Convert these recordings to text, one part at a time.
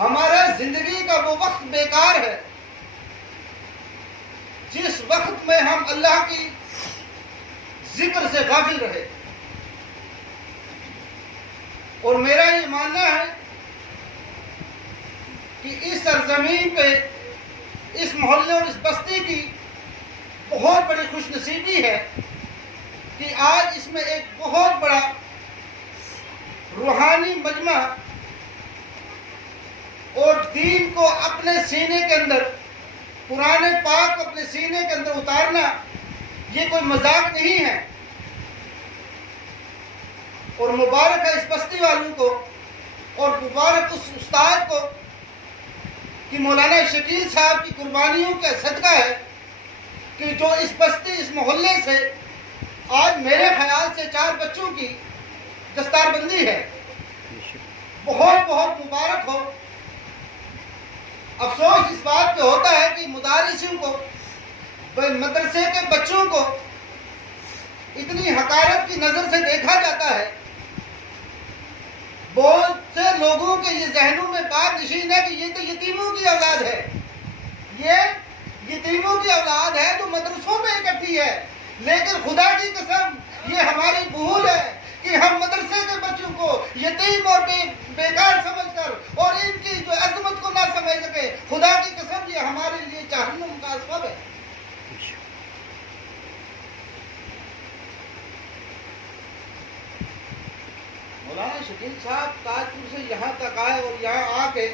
हमारा जिंदगी का वो वक्त बेकार है जिस वक्त में हम अल्लाह की जिक्र से गाफिल रहे। और मेरा ये मानना है कि इस सरजमीन पे, इस मोहल्ले और इस बस्ती की बहुत बड़ी खुशनसीबी है कि आज इसमें एक बहुत बड़ा रूहानी मजमा और दीन को अपने सीने के अंदर, कुरान पाक को अपने सीने के अंदर उतारना, ये कोई मजाक नहीं है। और मुबारक है इस बस्ती वालों को और मुबारक उस उस्ताद को कि मौलाना शकील साहब की कुर्बानियों का सदका है कि जो इस बस्ती, इस मोहल्ले से आज मेरे ख्याल से 4 बच्चों की दस्तारबंदी है। बहुत बहुत मुबारक हो। अफसोस इस बात पे होता है कि मुदारिसों को, मदरसे के बच्चों को इतनी हकारत की नजर से देखा जाता है। बहुत से लोगों के ये जहनों में बात नशीन है कि ये तो यतीमों की औलाद है, ये यतीमों की औलाद है जो मदरसों में इकट्ठी है। लेकिन खुदा की कसम ये हमारी भूल है कि हम मदरसे के बच्चों को यतीम और बेकार समझकर और इनकी जो अजमत को ना समझ सके, खुदा की कसम ये हमारे लिए जहन्नुम का सबब है। मौलाना शकील साहब ताजपुर से यहाँ तक आए और यहाँ आके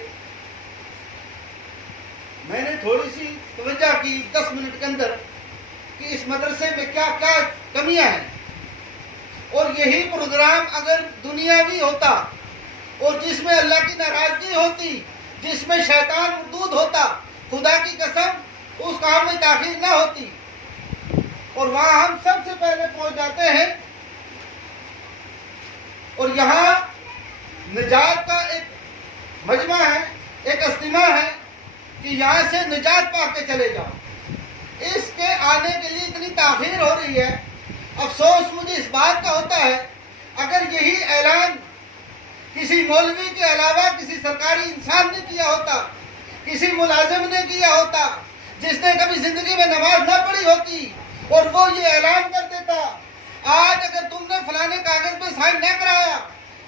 मैंने थोड़ी सी तवज्जो की 10 मिनट के अंदर कि इस मदरसे में क्या क्या कमियां हैं। और यही प्रोग्राम अगर दुनियावी होता और जिसमें अल्लाह की नाराजगी होती, जिसमें शैतान मरदूद होता, खुदा की कसम उस काम में ताखीर ना होती। और वहां हम सबसे पहले पहुंच जाते हैं और यहाँ निजात का एक मजमा है, एक इज्तिमा है कि यहाँ से निजात पा के चले जाओ। इसके आने के लिए इतनी ताखीर हो रही है। अफसोस मुझे इस बात का होता है, अगर यही ऐलान किसी मौलवी के अलावा किसी सरकारी इंसान ने किया होता, किसी मुलाजिम ने किया होता, जिसने कभी जिंदगी में नमाज ना पढ़ी होती, और वो ये ऐलान कर देता, आज अगर तुमने फलाने कागज पे साइन न कराया,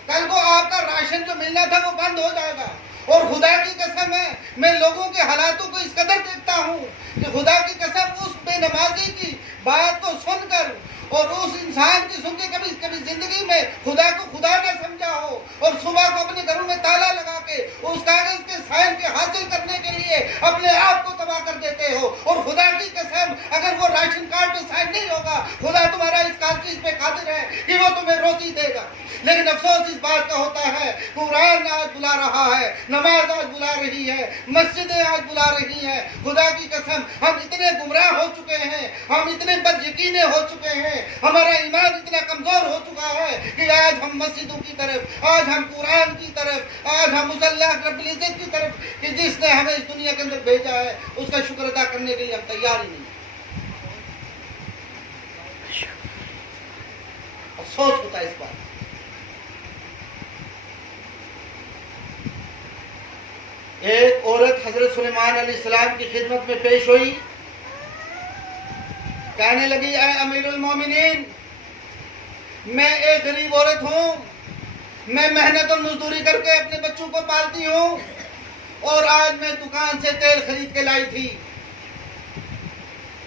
कल को आपका राशन जो मिलना था वो बंद हो जाएगा। और खुदा की कसम है, मैं लोगों के हालातों को इस कदर देखता हूँ कि खुदा की कसम उस बेनमाजी की बात को सुनकर और उस इंसान की सुन के कभी कभी जिंदगी में खुदा को खुदा न समझा हो और सुबह को अपने घरों में ताला लगा के उस कागज के साइन के हासिल करने के लिए अपने आप को तबाह कर देते हो। और खुदा की कसम अगर वो राशन कार्ड पे साइन नहीं होगा, खुदा तुम्हारा इस चीज पे कादिर है कि वो तुम्हें रोटी देगा। लेकिन अफसोस इस बात का होता है, कुरान आज बुला रहा है, नमाज आज बुला रही है, मस्जिदें आज बुला रही हैं। खुदा की कसम हम इतने गुमराह हो चुके हैं, हम इतने बदयकीने हो चुके हैं, हमारा ईमान इतना कमजोर हो चुका है कि आज हम मस्जिदों की तरफ, आज हम कुरान की तरफ, आज हम उस अल्लाह रब्बुल इज्जत की तरफ कि जिसने हमें इस दुनिया के अंदर भेजा है उसका शुक्र अदा करने के लिए हम तैयार ही नहीं। अफसोस होता है इस बात। एक औरत हजरत सुलेमान अलैहिस्सलाम की खिदमत में पेश हुई, कहने लगी, ऐ अमीरुल मोमिनीन, मैं एक गरीब औरत हूँ, मैं मेहनत और मजदूरी करके अपने बच्चों को पालती हूँ और आज मैं दुकान से तेल खरीद के लाई थी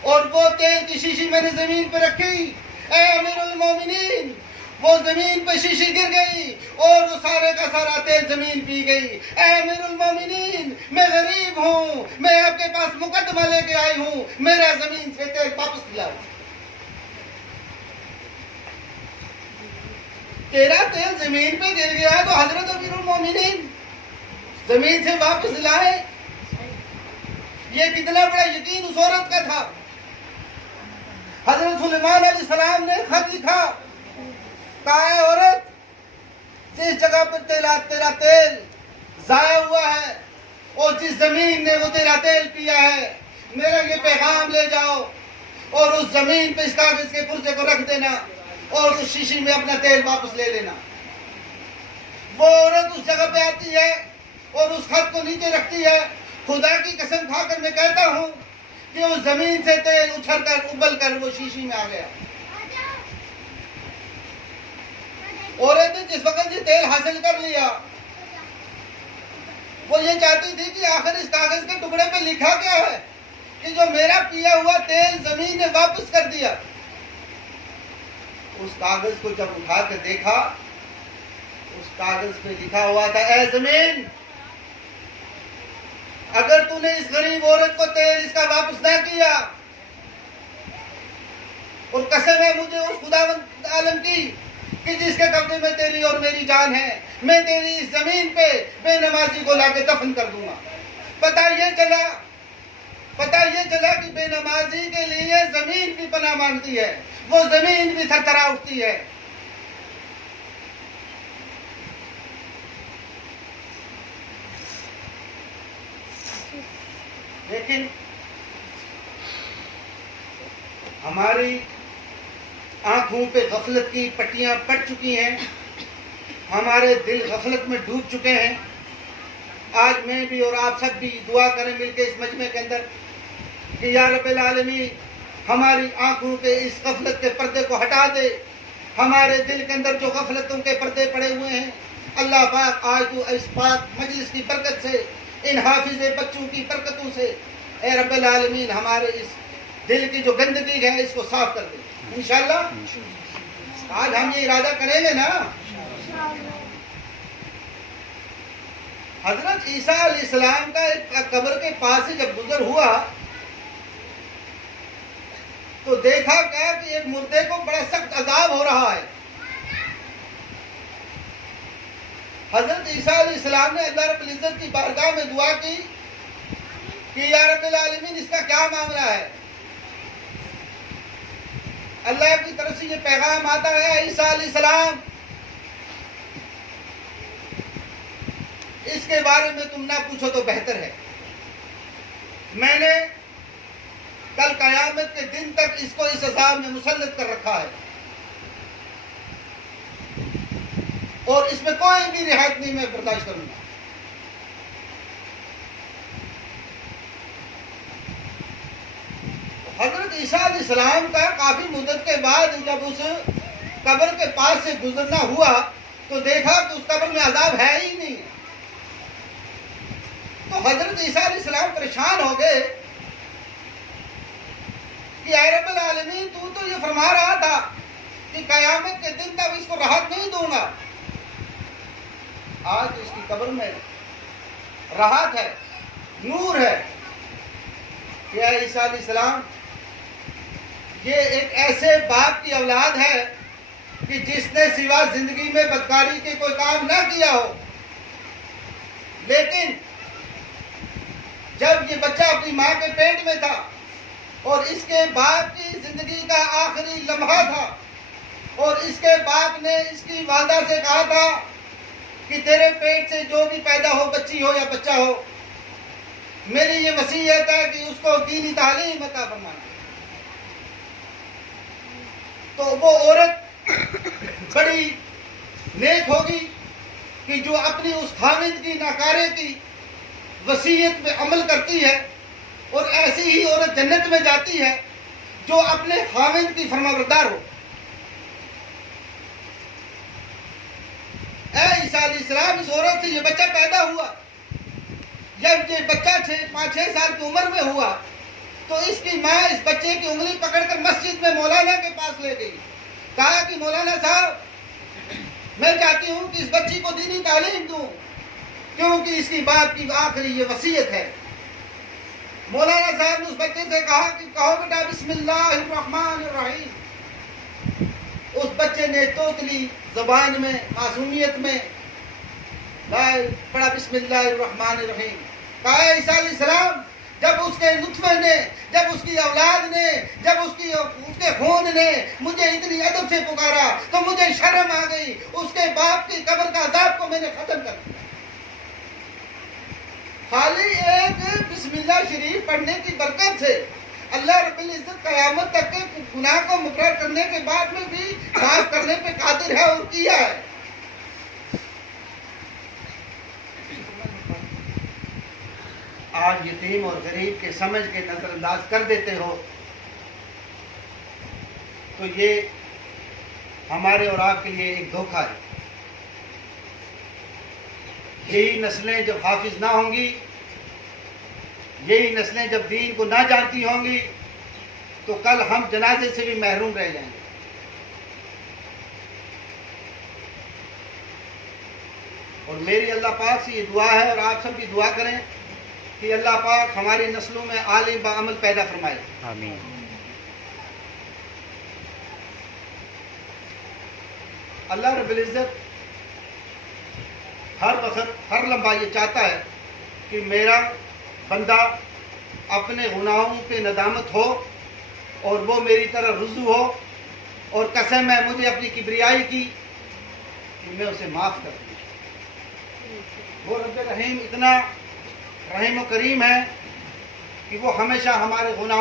और वो तेल की शीशी मैंने जमीन पे रखी। ऐ अमीरुल मोमिनीन, वो जमीन पे शीशी गिर गई और वो सारे का सारा तेल जमीन पी गई। ऐ अमीरुल मोमिनीन, मैं गरीब हूँ, मैं आपके पास मुकदमा लेके आई हूँ, मेरा जमीन से तेल वापस दिलाओ। तेरा तेल जमीन पे गिर गया तो हजरत अमीरुल मोमिनीन जमीन से वापस दिलाए। ये कितना बड़ा यकीन उस औरत का था। हजरत सुलेमान अलैहिस्सलाम ने खत लिखा, कहा, औरत, जिस जगह पर तेरा तेल जाया हुआ है और जिस जमीन ने वो तेरा तेल पिया है, मेरा ये पैगाम ले जाओ और उस जमीन पे इस कागज के पुर्जे को रख देना और उस शीशी में अपना तेल वापस ले लेना। वो औरत उस जगह पे आती है और उस खत को नीचे रखती है। खुदा की कसम खाकर मैं कहता हूँ कि उस जमीन से तेल उछल कर उबल कर वो शीशी में आ गया। औरत ने जिस वक्त ये तेल हासिल कर लिया, वो ये चाहती थी कि आखिर इस कागज के टुकड़े पे लिखा क्या है कि जो मेरा पिया हुआ तेल जमीन ने वापस कर दिया। उस कागज को जब उठा कर देखा, उस कागज पे लिखा हुआ था, ऐ जमीन, अगर तूने इस गरीब औरत को तेल इसका वापस ना किया, और कसम है मुझे उस खुदावंद आलम की कि जिसके कब्जे में तेरी और मेरी जान है, मैं तेरी इस जमीन पे बेनमाजी को लाके दफन कर दूंगा। पता ये चला कि बेनमाजी के लिए जमीन भी पनाह मांगती है, वो जमीन भी थरथरा उठती है। लेकिन हमारी आंखों पे गफलत की पट्टियां पड़ चुकी हैं, हमारे दिल गफलत में डूब चुके हैं। आज मैं भी और आप सब भी दुआ करें मिलकर इस मजमे के अंदर कि या रब्बिल आलमीन हमारी आंखों के इस गफलत के पर्दे को हटा दे। हमारे दिल के अंदर जो गफलतों के पर्दे पड़े हुए हैं, अल्लाह पाक आज तो इस पाक मजलिस की बरकत से, इन हाफिज बच्चों की बरकतों से, ए रब्बिल आलमीन हमारे इस दिल की जो गंदगी है इसको साफ कर दे इंशाअल्लाह। आज हम ये इरादा करेंगे ना। हजरत ईसा अलैहिस्सलाम का एक कब्र के पास से जब गुजर हुआ तो देखा क्या कि एक मुर्दे को बड़ा सख्त अजाब हो रहा है। हजरत ईसा अलैहिस्सलाम ने अल्लाह रब्बुल इज्जत की बारगाह में दुआ की कि या रब्बिल आलमीन इसका क्या मामला है। अल्लाह की तरफ से ये पैगाम आता है, ईसा अलैहिस्सलाम इसके बारे में तुम ना पूछो तो बेहतर है। मैंने कल कयामत के दिन तक इसको इस अज़ाब में मुसल्लत कर रखा है और इसमें कोई भी रियायत नहीं मैं बर्दाश्त करूंगा। हजरत ईसा अलैहिस्सलाम का काफी मुद्दत के बाद जब उस कब्र के पास से गुजरना हुआ तो देखा कि उस कब्र में अजाब है ही नहीं। तो हजरत ईसा अलैहिस्सलाम परेशान हो गए कि ऐ रब्बुल आलमीन तू तो ये फरमा रहा था कि कयामत के दिन तक इसको राहत नहीं दूंगा। आज इसकी कब्र में राहत है, नूर है। क्या ईसा अलैहिस्सलाम ये एक ऐसे बाप की औलाद है कि जिसने सिवा जिंदगी में बदकारी के कोई काम ना किया हो, लेकिन जब ये बच्चा अपनी माँ के पेट में था और इसके बाप की जिंदगी का आखिरी लम्हा था और इसके बाप ने इसकी वालदा से कहा था कि तेरे पेट से जो भी पैदा हो, बच्ची हो या बच्चा हो, मेरी ये वसीयत है कि उसको दीनी तालीम अता फरमाना। तो वो औरत बड़ी नेक होगी कि जो अपनी उस खामिद की नाकारे की वसीयत में अमल करती है, और ऐसी ही औरत जन्नत में जाती है जो अपने खामिद की फरमाबरदार हो। ऐ ईसा अलैहिस्सलाम इस औरत से ये बच्चा पैदा हुआ। जब ये बच्चा 5-6 साल की उम्र में हुआ तो इसकी माँ इस बच्चे की उंगली पकड़कर मस्जिद में मौलाना के पास ले गई। कहा कि मौलाना साहब, मैं चाहती हूँ कि इस बच्ची को दीनी तालीम दूँ क्योंकि इसकी बाप की आखिरी ये वसीयत है। मौलाना साहब ने उस बच्चे से कहा कि कहो बेटा बिस्मिल्लाहिर्रहमानिर्रहीम। उस बच्चे ने तोतली ज़बान में मासूमियत में पढ़ा बिस्मिल्लाहिर्रहमानिर्रहीम। कहा ईसा अलैहिस्सलाम, जब उसके नुत्फे ने, जब उसकी औलाद ने, जब उसके खून ने मुझे इतनी अदब से पुकारा तो मुझे शर्म आ गई। उसके बाप की कब्र का अज़ाब को मैंने खत्म कर दिया। खाली एक बिस्मिल्लाह शरीफ पढ़ने की बरकत से अल्लाह रब्बुल इज्जत क़यामत तक के गुनाह को मुकर्रर करने के बाद में भी माफ करने पे कादिर है और किया है। आज यतीम और गरीब के समझ के नज़रअंदाज कर देते हो, तो ये हमारे और आपके लिए एक धोखा है। यही नस्लें जब हाफिज ना होंगी, यही नस्लें जब दीन को ना जानती होंगी, तो कल हम जनाजे से भी महरूम रह जाएंगे। और मेरी अल्लाह पाक से ये दुआ है, और आप सब भी दुआ करें कि अल्लाह पाक हमारी नस्लों में आलिम बाअमल पैदा फरमाए। आमीन। अल्लाह रब्बुल इज़्ज़त हर वक्त हर लम्हा ये चाहता है कि मेरा बंदा अपने गुनाहों पे नदामत हो और वो मेरी तरह रुजू हो, और कसम है मुझे अपनी किबरियाई की कि मैं उसे माफ़ कर दूँ। वो रब्बे रहीम इतना रहीम व करीम है कि वो हमेशा हमारे गुनाह